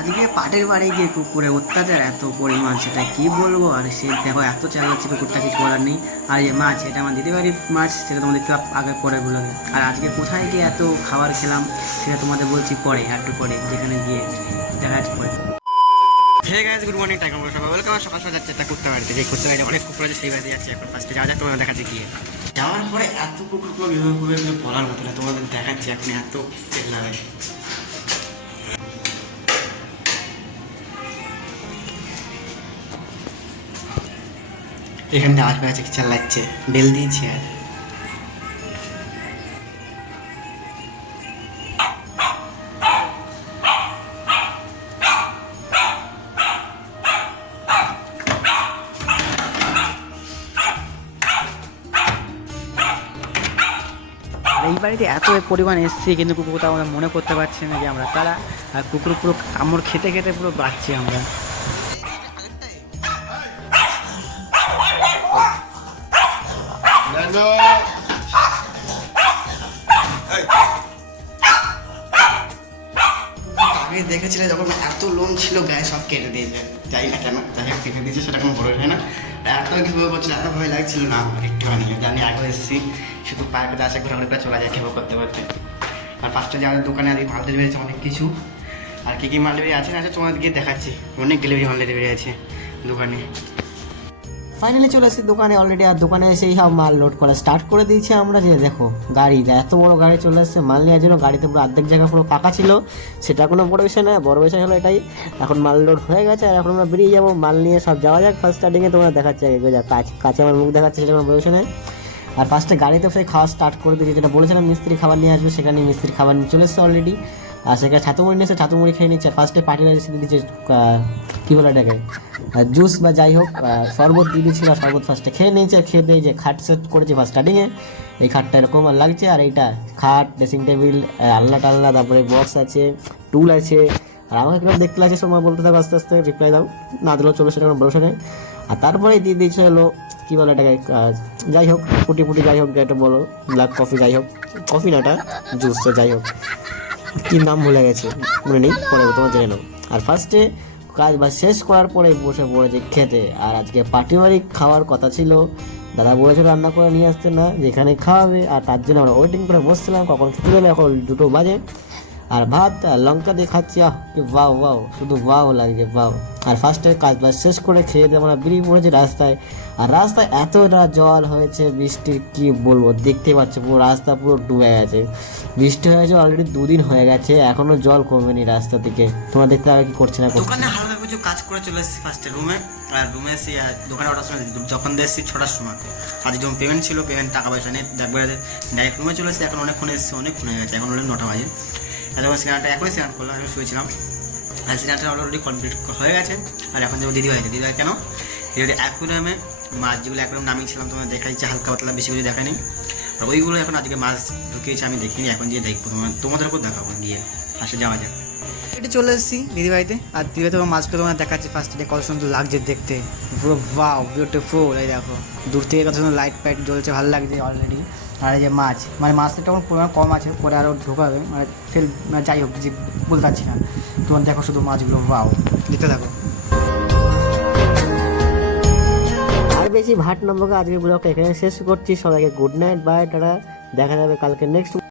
আজকে পাটের বাড়ি গিয়ে কুকুরের অত্যাচার এত পরিমাণ, সেটা কি বলবো। আর সে দেখো এত চালাচ্ছে, কুকুরটা কিছু বলার নেই। আর এই মাছ, এটা আমার দিদি বাড়ির মাছ, সেটা তোমাদের একটু আগে পরে বলে। আর আজকে কোথায় গিয়ে এত খাবার খেলাম সেটা তোমাদের বলছি পরে, একটু পরে যেখানে গিয়ে দেখা যাচ্ছে পরে। Hey guys, good morning, time সবাই ওয়েলকাম। সকাল সকাল যাচ্ছে একটা কুত্তা বাড়িতে, যে কুত্তা বাড়িতে অনেক কুকুর আছে, সেই বাড়িতে যাচ্ছে। এখন ফার্স্টে যাওয়া যাক, তোমাদের দেখাচ্ছি গিয়ে। যাওয়ার পরে এত কুকুরগুলো বিভাগ বলার মতো না, তোমাদের দেখাচ্ছি এখন এত চেল্লাবে। এখানটা আশপাশে আছে, চালাচ্ছে, বেল দিয়েছে। আর এই বাড়িতে এত পরিমাণ এসছি, কিন্তু কুকুরটা আমরা মনে করতে পারছি না যে আমরা তারা। আর কুকুর পুরো কামড় খেতে খেতে পুরো বাড়ছি আমরা। আগে দেখেছিলে যখন এত লোম ছিল গায়ে, সব কেটে দিয়েছে। যাই না কেন, যাই হোক কেটে দিয়েছে, সেটা কোনো বড় হয় না। এত কীভাবে করছিল, এত ভয় লাগছিল না আমার একটুখানি। জানি আগে এসেছি, শুধু পায়ে আসে ঘোরা অনেকটা চলা যায় খেবো করতে করতে। আর ফার্স্টে যাওয়ার দোকানে আজকে মাল ডেলিভারি আছে অনেক কিছু। আর কী কী মাল ডেলিভারি আছে না আছে তোমাদের গিয়ে দেখাচ্ছি। অনেক মাল ডেলিভারি আছে দোকানে। ফাইনালি চলে এসেছি দোকানে অলরেডি। আর দোকানে এসেই সব মাল লোড করা স্টার্ট করে দিয়েছি আমরা। যে দেখো গাড়ি, এত বড় গাড়ি চলে এসছে মাল নেওয়ার জন্য। গাড়িতে পুরো অর্ধেক জায়গা পুরো ফাঁকা ছিল, সেটা কোনো বড় বিষয় নয়। বড় বিষয় হলো এটাই, এখন মাল লোড হয়ে গেছে। আর এখন আমরা বেরিয়ে যাবো মাল নিয়ে। সব যাওয়া যাক। ফার্স্ট স্টার্টিংয়ে তোমরা দেখাচ্ছে আগে যা কাছে আমার মুখ দেখাচ্ছে, সেটা কোনো বড় বিষয় নয়। আর ফার্স্টে গাড়িতে সেই খাওয়া স্টার্ট করে দিয়েছি, যেটা বলেছিলাম মিস্ত্রি খাবার নিয়ে আসবে, সেখানে মিস্ত্রি খাবার নিয়ে চলে এসছে অলরেডি। আর সেখানে ছাতুমুড়ি নিয়েছে, ছাতুমুড়ি খেয়ে নিচ্ছে। ফার্স্টে পার্টিরা রেসিপি দিচ্ছে, কী বলে এটাকে, জুস বা যাই হোক, শরবত দিয়ে দিচ্ছিল। শরবত ফার্স্টে খেয়ে নিয়েছে। খেয়ে দিয়ে যে খাট সেট করেছি ফার্স্ট স্টার্টিংয়ে, এই খাটটা এরকম আর লাগছে। আর এইটা খাট, ড্রেসিং টেবিল, আল্লা টাল্লা, তারপরে বক্স আছে, টুল আছে। আর আমাকে কিরকম দেখতে লাগছে সময় বলতে থাকো, আস্তে আস্তে রিপ্লাই দাও, না দিলেও চলো, সেটা কোনো ভরসা নেই। আর তারপরে দিয়ে দিচ্ছে হলো কী বলে এটাকে, যাই হোক ফুটি ফুটি যাই হোক, যেটা বলো ব্ল্যাক কফি, যাই হোক কফি না, এটা জুস, তো যাই হোক কী নাম ভুলে গেছে, মনে নেই, পরে তোমার জেনে নাও। আর ফার্স্টে কাজ বা শেষ করার পরে বসে পড়েছে খেতে। আর আজকে পারিবারিক খাওয়ার কথা ছিল, দাদা বলেছিল রান্না করে নিয়ে আসতে না, যেখানে খাওয়াবে। আর তার জন্য আমরা ওয়েটিং করে বসছিলাম কখন খেতে গেলে। এখন 2টো বাজে। আর ভাত লঙ্কা দিয়ে খাচ্ছি, কি বাও বাও, শুধু বাও লাগছে, বাও। আর ফার্স্টে কাজ বাজ শেষ করে খেয়ে দিয়ে আমরা বেরিয়ে পড়েছি রাস্তায়। আর রাস্তায় এতটা জল হয়েছে বৃষ্টির, কি বলবো, দেখতে পাচ্ছ পুরো রাস্তা পুরো ডুবে গেছে। বৃষ্টি হয়েছে অলরেডি 2 দিন হয়ে গেছে, এখনো জল কমেনি রাস্তা থেকে। তোমরা দেখতে হবে কি করছে না করছে। দোকানে হালকা কিছু কাজ করে চলে এসেছি ফার্স্টে রুমে। আর রুমে এসে দোকানে ওঠার সময় যখন এসেছি 6টার সময়, আজ যখন পেমেন্ট ছিল, পেমেন্ট টাকা পয়সা নেই, দেখবে ডাইরেক্ট রুমে চলে এসেছি। এখন অনেকক্ষণ এসেছে, অনেকক্ষণ হয়ে গেছে, এখন অলরেডি 9টা বাজে। এতক্ষণ সিনেমাটা এখনই স্নান করলাম, আমি শুয়েছিলাম। আর সিনেমাটা অলরেডি কমপ্লিট হয়ে গেছে। আর এখন যাবো দিদিভাইতে। দিদিভাই কেন, দিদিভাই অ্যাকুরিয়ামে মাছ যেগুলো অ্যাকুরিয়াম নামিয়েছিলাম, তোমার দেখাইছে হালকা পাতলা, বেশি কিছু দেখায়নি। আর ওইগুলো এখন আজকে মাছ ঢুকিয়েছে, আমি দেখিনি, এখন গিয়ে দেখবো, তোমাদের উপর দেখাবো গিয়ে। ফার্স্টে যাওয়া যাক। এটা চলে এসেছি দিদিভাইতে। আর দিদিভাই তোমার মাছগুলো তোমার দেখাচ্ছি ফার্স্টে, কত সুন্দর লাগছে দেখতে, পুরো ওয়াও বিউটিফুল। এই দেখো দূর থেকে কত সুন্দর লাইট ফাইট জ্বলছে, ভালো লাগছে অলরেডি। আর এই যে মাছ, মানে মাছটা তখন পরিমাণ কম আছে, পরে আরও ঢোকাবে, মানে ফেল, মানে যাই হোক যে বলতে পারছি না। তোমার দেখো শুধু মাছগুলো, ওয়াও, দেখতে থাকো। আর বেশি ভাট নম্বরকে আজকে ব্লগটা এখানে শেষ করছি। সবাইকে গুড নাইট, বাই, টাটা। দেখা যাবে কালকে নেক্সট